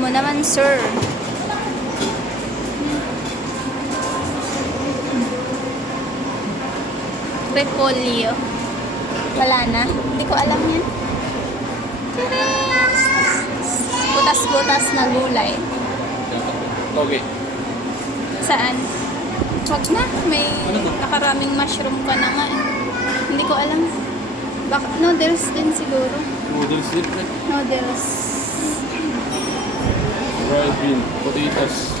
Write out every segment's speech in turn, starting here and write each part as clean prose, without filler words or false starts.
mo naman, sir. Repolyo. Wala na. Hindi ko alam yan. Butas-butas na gulay. Okay. Saan? Wag na. May nakaraming mushroom ka na nga. Hindi ko alam. Baka noodles din siguro. Noodles din. Noodles. Fried bean. Potatoes.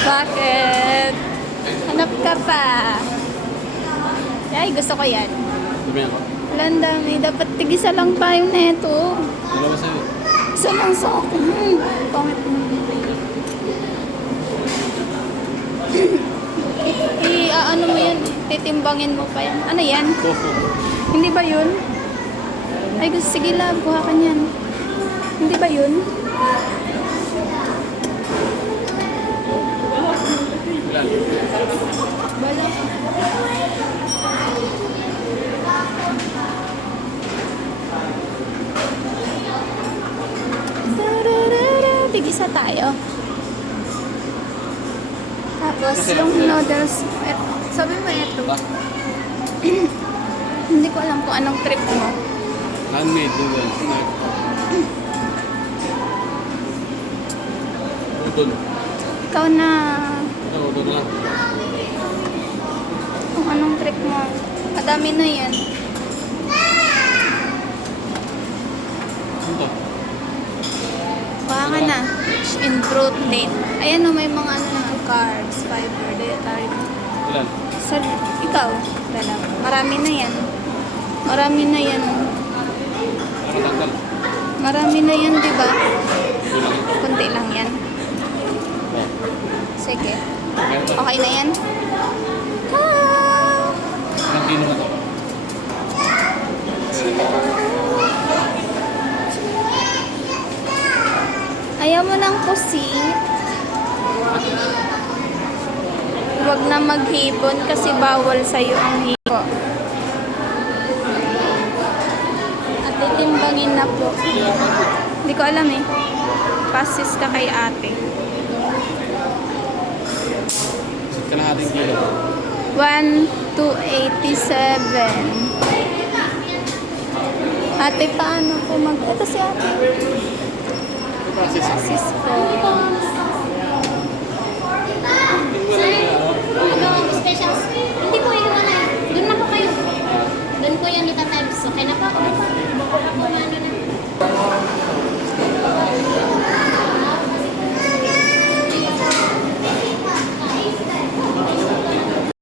Bakit? Hanap ka pa. Ay, gusto ko yan. Dumi ako. Wala, ang dami. Dapat tigisa lang tayo neto. Wala ba sa'yo? Isa lang sa akin. Pangit mo. Ano mo yan? Titimbangin mo pa yan. Ano yan? Tofu. Hindi ba yun? Ay, gusto. Sige lang. Buha ka niyan. Hindi ba yun? Ilan? Bala. Tigisa tayo. Tapos yung noodles. Sabi mo ito. Ba? Hindi ko alam kung anong trip mo. Handmade noodles. Udon. Ikaw na Udon lang. kung anong trip mo. Madami na yan. Ano to? Kuha ka na. Rich in protein. Ayan o, may mga ano na carbs, fiber, dietary. Ilan? Sa, ikaw, dalawa. Marami na yan. Marami na yan. Nakatanggal. Marami na yan, di ba? Ilan? Kunti lang yan. Oh. Sige. Meron to. Okay na yan? Ah! Ilang kilo na to? Ayaw mo ng pusit? Huwag na maghipon kasi bawal sa'yo ang hipo. At titimbangin na po. Hindi ko alam eh. Pasis ka kay ate. Isip ka na ating kilo. 1,287. Ate, paano po ito si ate. Process. Pasis po. Specials. Hindi po yun na. Doon na po kayo. Doon ko yun ita-types. Okay na po. Okay po. Ano na.